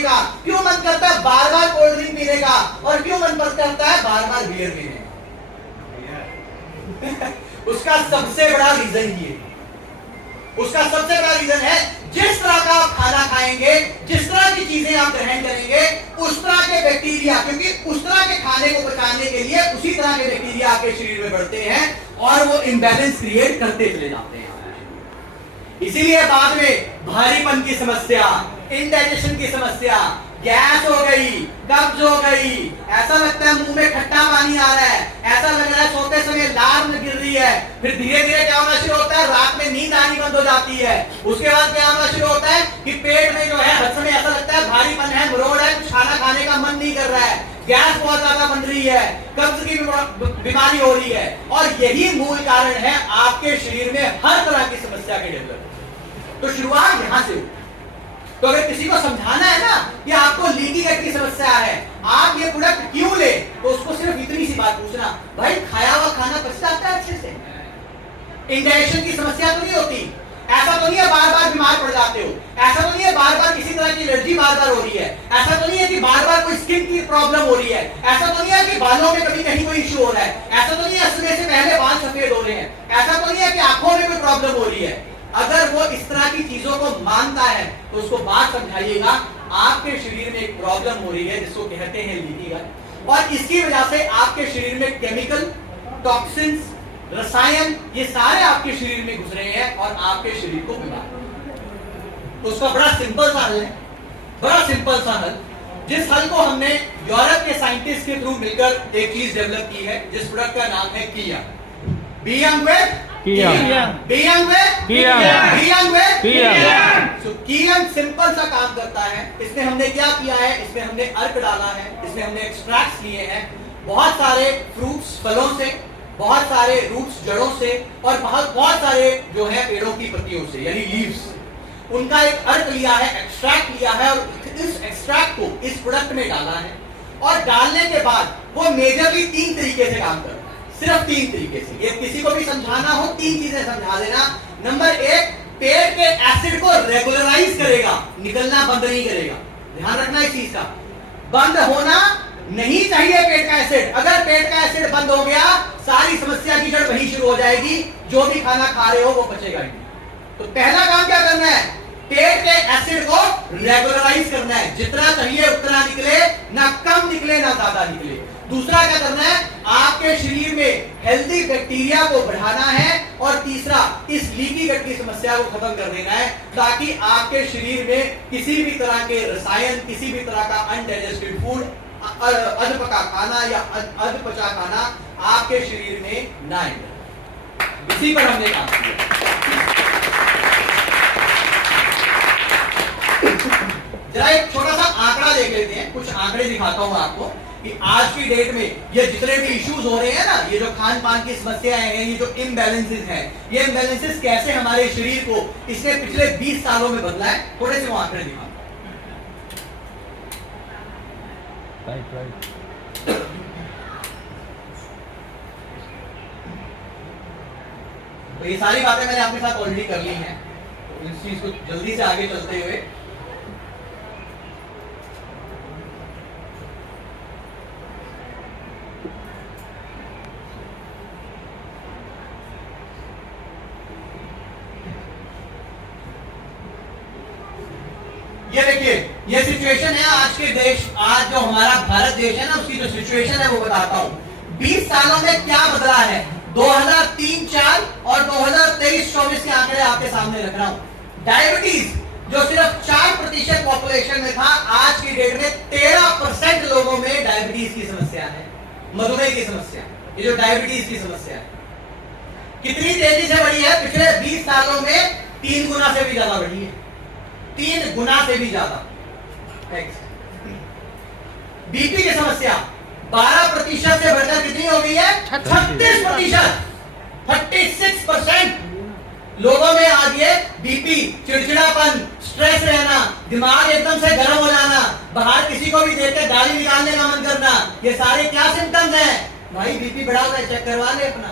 पीने का, क्यों मन करता है बार बार कोल्ड ड्रिंक पीने का, और क्यों मन करता है बार बार बियर पीने का? उसका सबसे बड़ा रीजन ये, उसका सबसे बड़ा रीजन है जिस तरह का आप खाना खाएंगे, जिस तरह की चीजें आप ग्रहण करेंगे, उस तरह के बैक्टीरिया, क्योंकि उस तरह के खाने को पचाने के लिए उसी तरह के बैक्टीरिया आपके शरीर में बढ़ते हैं और वो इम्बैलेंस क्रिएट करते चले जाते हैं। इसीलिए बाद में भारीपन की समस्या, इंडाइजेशन की समस्या, गैस हो गई, कब्ज हो गई, ऐसा लगता है मुंह में खट्टा पानी आ रहा है, ऐसा लग रहा है सोते समय लार गिर रही है, फिर धीरे धीरे क्या होना शुरू होता है, रात में नींद आनी बंद हो जाती है। उसके बाद क्या होना शुरू होता है कि पेट में जो है हर समय ऐसा लगता है भारीपन है, मरोड़ है, कुछ खाना खाने का मन नहीं कर रहा है, गैस बहुत ज्यादा बन रही है, कब्ज की बीमारी हो रही है, और यही मूल कारण है आपके शरीर में हर तरह की समस्या के डेवलप। तो शुरुआत यहां से हुई। तो अगर किसी को समझाना है ना कि आपको लीकी गट की समस्या है, आप ये प्रोडक्ट क्यों ले, तो उसको सिर्फ इतनी सी बात पूछना, भाई खाया हुआ खाना पच जाता है अच्छे से? इंडाइजेशन की समस्या तो नहीं होती? ऐसा तो नहीं है बार बार बीमार पड़ जाते हो? ऐसा तो नहीं है बार बार किसी तरह की एलर्जी बार बार हो रही है? ऐसा तो नहीं है कि बार बार कोई स्किन की प्रॉब्लम हो रही है? ऐसा तो नहीं है कि बालों में कभी कहीं कोई इश्यू हो रहा है? ऐसा तो नहीं है सोने से पहले बाल सफेद हो रहे हैं? ऐसा तो नहीं है कि आंखों में कोई प्रॉब्लम हो रही है? अगर वो इस तरह की चीजों को मानता है तो उसको बात समझाइएगा, आपके शरीर में एक प्रॉब्लम हो रही है जिसको कहते हैं लीकी गट, और इसकी वजह से आपके शरीर में केमिकल, टॉक्सिन्स, रसायन, ये सारे आपके शरीर में घुस रहे हैं और आपके शरीर को बीमार। तो उसका बड़ा सिंपल सा हल है, बड़ा सिंपल सा हल, जिस हल को हमने यूरोप के साइंटिस्ट के थ्रू मिलकर एक चीज डेवलप की है, जिस प्रोडक्ट का नाम है किया। कियम सिंपल सा काम करता है। इसमें हमने क्या किया है, इसमें हमने अर्क डाला है, इसमें हमने एक्सट्रैक्ट्स लिए हैं बहुत सारे फ्रूट्स फलों से, बहुत सारे रूट्स जड़ों से, और बहुत सारे जो है पेड़ों की पत्तियों से यानी लीव्स, उनका एक अर्क लिया है, एक्सट्रैक्ट लिया है, और इस एक्सट्रैक्ट को इस प्रोडक्ट में डाला है। और डालने के बाद वो मेजरली 3 तरीके से काम करता है, सिर्फ 3 तरीके से। ये किसी को भी समझाना हो 3 चीजें समझा देना। नंबर 1, पेट के एसिड को रेगुलराइज करेगा, निकलना बंद नहीं करेगा। ध्यान रखना इस चीज का, बंद होना नहीं चाहिए पेट का एसिड। अगर पेट का एसिड बंद हो गया, सारी समस्या की जड़ वहीं शुरू हो जाएगी, जो भी खाना खा रहे हो वो पचेगा नहीं। तो पहला काम क्या करना है, पेट के एसिड को रेगुलराइज करना है, जितना चाहिए उतना निकले, ना कम निकले ना ज्यादा निकले। दूसरा क्या करना है, आपके शरीर में हेल्दी बैक्टीरिया को बढ़ाना है, और तीसरा इस लीकी गट की समस्या को खत्म कर देना है, ताकि आपके शरीर में किसी भी तरह के रसायन, किसी भी तरह का अनडाइजेस्टेड फूड, अधपका खाना या अधपचा खाना आपके शरीर में ना आए। इसी पर हमने काम किया। जरा एक छोटा सा आंकड़ा देख लेते हैं, कुछ आंकड़े दिखाता हूं आपको कि आज की डेट में ये जितने भी इश्यूज हो रहे हैं ना, ये जो खान पान की समस्याएं हैं, ये जो इम्बैलेंसेस हैं, ये इम्बैलेंसेस कैसे हमारे शरीर को इसने पिछले 20 सालों में बदला है। थोड़े से वो आंकड़े दिखाता हूं। तो ये सारी बातें मैंने आपके साथ ऑलरेडी कर ली हैं, तो इस चीज को जल्दी से आगे चलते हुए ये देखिए, ये सिचुएशन है आज के देश, आज जो हमारा भारत देश है ना, उसकी जो सिचुएशन है वो बताता हूं। 20 सालों में क्या बदला है, 2003-04 और 2023-24 के आंकड़े आपके सामने रख रहा हूं। डायबिटीज जो सिर्फ 4% पॉपुलेशन में था, आज की डेट में 13% लोगों में डायबिटीज की समस्या है, मधुमेह की समस्या। ये जो डायबिटीज की समस्या है कितनी तेजी से बढ़ी है, पिछले 20 सालों में 3 गुना से भी ज्यादा बढ़ी है, 3 गुना से भी ज्यादा। बीपी की समस्या 12% से बढ़कर कितनी हो गई है, 36%। 36% लोगों में आज ये बीपी, चिड़चिड़ापन, स्ट्रेस रहना, दिमाग एकदम से गर्म हो जाना, बाहर किसी को भी देख के गाली निकालने का मन करना, ये सारे क्या सिम्टम्स हैं? भाई बीपी बढ़ा हुआ है, चेक करवा ले अपना,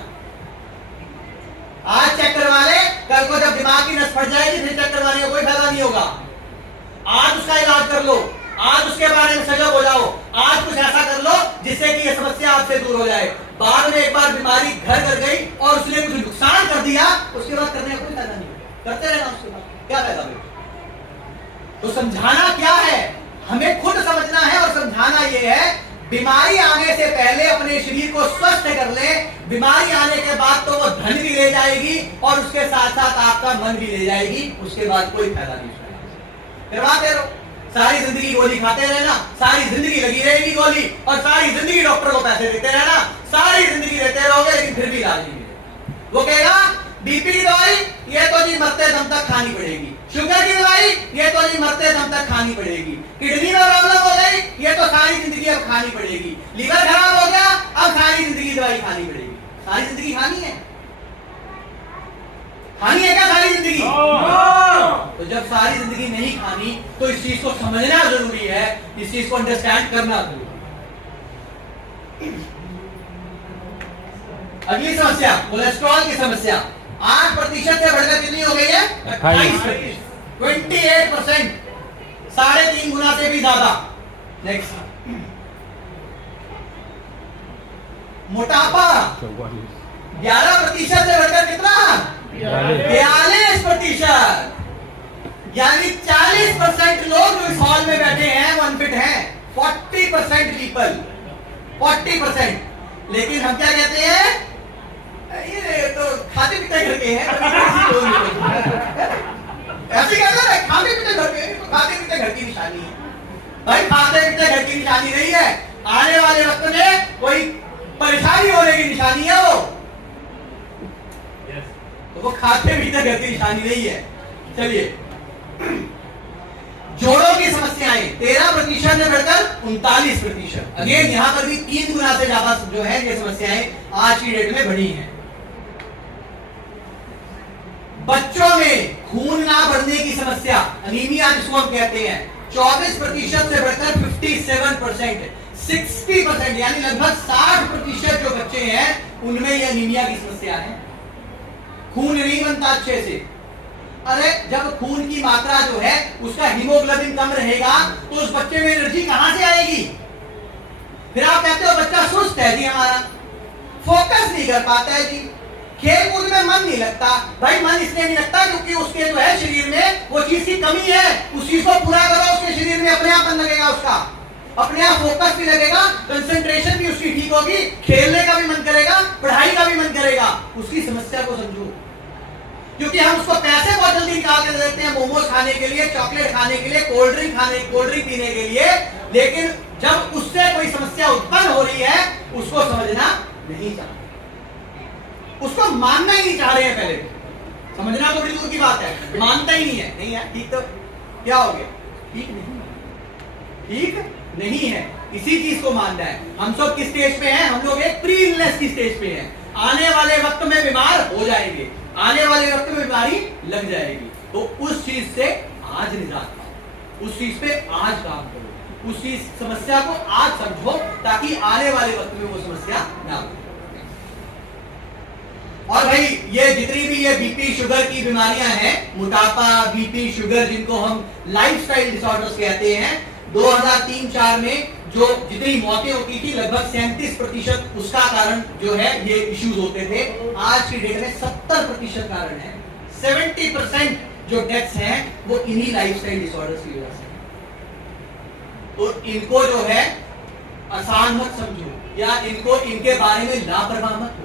आज चेक करवा ले, कल को जब दिमाग की नस फट जाएगी फिर चेक करवाने का कोई फायदा नहीं होगा। आज उसका इलाज कर लो। आज उसके बारे में सजग हो जाओ, आज कुछ ऐसा कर लो जिससे कि ये समस्या आपसे दूर हो जाए। बाद में एक बार बीमारी घर कर गई और उसने कुछ नुकसान कर दिया, उसके बाद करने का कोई फायदा नहीं, करते रहना उसके बाद क्या फायदा भाई। तो समझाना क्या है, हमें खुद समझना है और समझाना ये है, बीमारी आने से पहले अपने शरीर को स्वस्थ कर ले, बीमारी आने के बाद तो वो धन भी ले जाएगी और उसके साथ साथ आपका मन भी ले जाएगी, उसके बाद कोई फायदा नहीं करवाते रहो, सारी जिंदगी गोली खाते रहना, सारी जिंदगी लगी रहेगी गोली और सारी जिंदगी डॉक्टर को पैसे देते रहना, सारी जिंदगी देते रहोगे लेकिन फिर भी इलाज नहीं मिलेगा। वो कहेगा बीपी की दवाई ये तो जी मरते दम तक खानी पड़ेगी, शुगर की दवाई ये तो जी मरते दम तक खानी पड़ेगी, किडनी में प्रॉब्लम हो गई ये तो सारी जिंदगी अब खानी पड़ेगी, लीवर खराब हो गया अब सारी जिंदगी दवाई खानी पड़ेगी। सारी जिंदगी खानी है, खानी है क्या सारी जिंदगी? तो जब सारी जिंदगी नहीं खानी तो इस चीज को समझना जरूरी है, इस चीज को अंडरस्टैंड करना जरूरी है। अगली समस्या कोलेस्ट्रॉल की समस्या 8% से बढ़कर कितनी हो गई है? 28%, 28%, 3.5 गुना से भी ज्यादा। नेक्स्ट मोटापा 11% से बढ़कर कितना? 42%, यानी 40% लोग जो इस हॉल में बैठे हैं वो अनफिट हैं। 40% पीपल, 40%। लेकिन हम क्या कहते हैं, ये तो खाते पीते घर के हैं, ऐसे कहते हैं खाते पीते घर के, तो खाते पीते घर की निशानी है भाई, खाते पीते घर की निशानी नहीं है, आने वाले वक्त में कोई परेशानी होने की निशानी है वो, तो वो खाते पीते घर की निशानी नहीं है। चलिए जोड़ों की समस्याएं 13% से बढ़कर 39%। अगेन यहां पर भी 3 गुना से ज्यादा जो है ये समस्याएं आज की डेट में बढ़ी हैं। बच्चों में खून ना बढ़ने की समस्या, अनीमिया जिसको हम कहते हैं, 24% से बढ़कर 57%, 60%, यानी लगभग 60% जो बच्चे हैं उनमें ये अनीमिया की समस्या है। खून नहीं बनता अच्छे से। अरे जब खून की मात्रा जो है उसका हीमोग्लोबिन कम रहेगा तो उस बच्चे में एनर्जी कहां से आएगी? फिर आप कहते हो बच्चा सुस्त है जी, हमारा फोकस नहीं कर पाता है जी, खेल कूद में मन नहीं लगता। भाई मन इसलिए नहीं लगता क्योंकि उसके जो है शरीर में वो चीज की कमी है, उस चीज को पूरा करो, उसके शरीर में अपने आप मन लगेगा, उसका अपने आप फोकस भी लगेगा, कंसंट्रेशन भी उसकी ठीक होगी, खेलने का भी मन करेगा, पढ़ाई का भी मन करेगा। उसकी समस्या को समझो, क्योंकि हम उसको पैसे बहुत जल्दी निकाल के देते हैं मोमोज खाने के लिए, चॉकलेट खाने के लिए, कोल्ड ड्रिंक पीने के लिए, लेकिन जब उससे कोई समस्या उत्पन्न हो रही है उसको समझना नहीं चाहते, उसको मानना ही नहीं चाह रहे हैं। पहले समझना तो बड़ी दूर की बात है, मानता ही नहीं है, नहीं है ठीक, तो क्या हो गया? ठीक नहीं, ठीक नहीं है, इसी चीज को मानना है। हम सब किस स्टेज पे हैं? हम लोग एक प्री इलनेस की स्टेज पे हैं, आने वाले वक्त में बीमार हो जाएंगे, आने वाले वक्त में बीमारी लग जाएगी, तो उस चीज से आज निजात पाओ, उस चीज पे आज काम करो, उस चीज समस्या को आज समझो ताकि आने वाले वक्त में वो समस्या ना हो। और भाई ये जितनी भी ये बीपी शुगर की बीमारियां हैं, मोटापा, बीपी शुगर, जिनको हम लाइफस्टाइल डिसऑर्डर्स कहते हैं, 2003-4 में जो जितनी मौतें होती थी लगभग 37% उसका कारण जो है ये इश्यूज होते थे। आज की डेट में 70% कारण है, 70% जो डेथ्स हैं वो इन्हीं लाइफस्टाइल डिसऑर्डर्स की वजह से। तो इनको जो है आसान मत समझो या इनको इनके बारे में लापरवाह मत हो,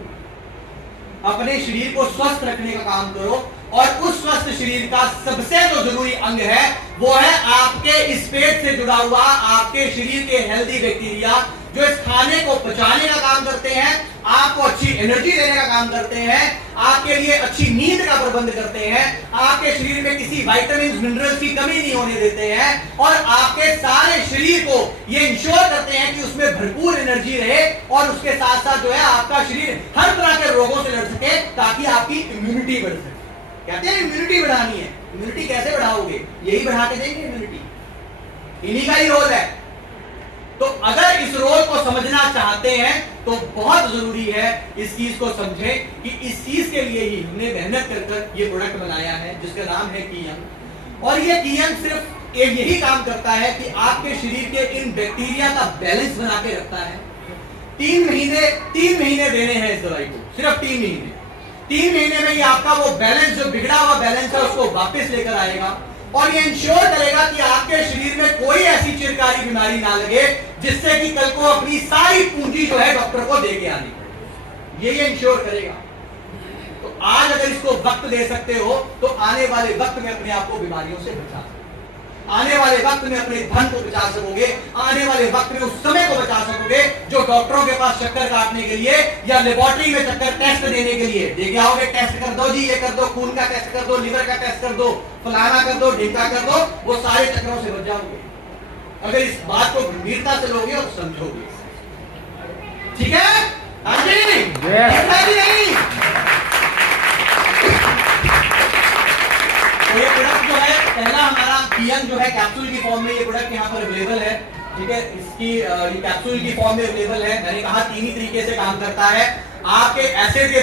अपने शरीर को स्वस्थ रखने का काम करो। और उस स्वस्थ शरीर का सबसे जो जरूरी अंग है वो है आपके इस पेट से जुड़ा हुआ आपके शरीर के हेल्दी बैक्टीरिया, जो इस खाने को पचाने का काम करते हैं, आपको अच्छी एनर्जी देने का काम करते हैं, आपके लिए अच्छी नींद का प्रबंध करते हैं, आपके शरीर में किसी विटामिन मिनरल्स की कमी नहीं होने देते हैं, और आपके सारे शरीर को ये इंश्योर करते हैं कि उसमें भरपूर एनर्जी रहे और उसके साथ साथ जो है आपका शरीर हर तरह के रोगों से लड़ सके ताकि आपकी इम्यूनिटी बढ़ सके। कहते हैं इम्यूनिटी बढ़ानी है, इम्यूनिटी कैसे बढ़ाओगे? यही बढ़ा के देंगे इम्यूनिटी, इन्हीं का ही रोल है। तो अगर इस रोल को समझना चाहते हैं तो बहुत जरूरी है इस चीज को समझें कि इस चीज के लिए ही हमने मेहनत कर ये प्रोडक्ट बनाया है जिसका नाम है कीयम। और ये कियन सिर्फ यही काम करता है कि आपके शरीर के इन बैक्टीरिया का बैलेंस बना के रखता है। 3 महीने देने हैं इस दवाई को, सिर्फ 3 महीने। 3 महीने में ये आपका वो बैलेंस, जो बिगड़ा हुआ बैलेंस है, उसको वापस लेकर आएगा और ये इंश्योर करेगा कि आपके शरीर में कोई ऐसी चिरकारी बीमारी ना लगे जिससे कि कल को अपनी सारी पूंजी जो है डॉक्टर को दे के आनी पड़े। ये इंश्योर करेगा। तो आज अगर इसको वक्त दे सकते हो तो आने वाले वक्त में अपने आप को बीमारियों से बचा सकते, आने वाले वक्त में अपने धन को बचा सकोगे, आने वाले वक्त में उस समय को बचा सकोगे जो डॉक्टरों के पास चक्कर काटने के लिए या लेबोरेटरी में चक्कर टेस्ट देने के लिए देखे आओगे। टेस्ट कर दो जी, ये कर दो, खून का टेस्ट कर दो, लिवर का टेस्ट कर दो, फलाना कर दो, ढिमका कर दो, वो सारे चक्करों से बच जाओगे अगर इस बात को गंभीरता से लोगे और समझोगे। ठीक है? हाँ जी, नहीं। तो ये प्रोडक्ट जो है, पहला हमारा कियन जो है कैप्सूल की फॉर्म में, ये प्रोडक्ट यहाँ पर अवेलेबल है। ठीक है, इसकी कैप्सूल की फॉर्म में अवेलेबल है। मैंने कहा 3 ही तरीके से काम करता है। आपके एसिड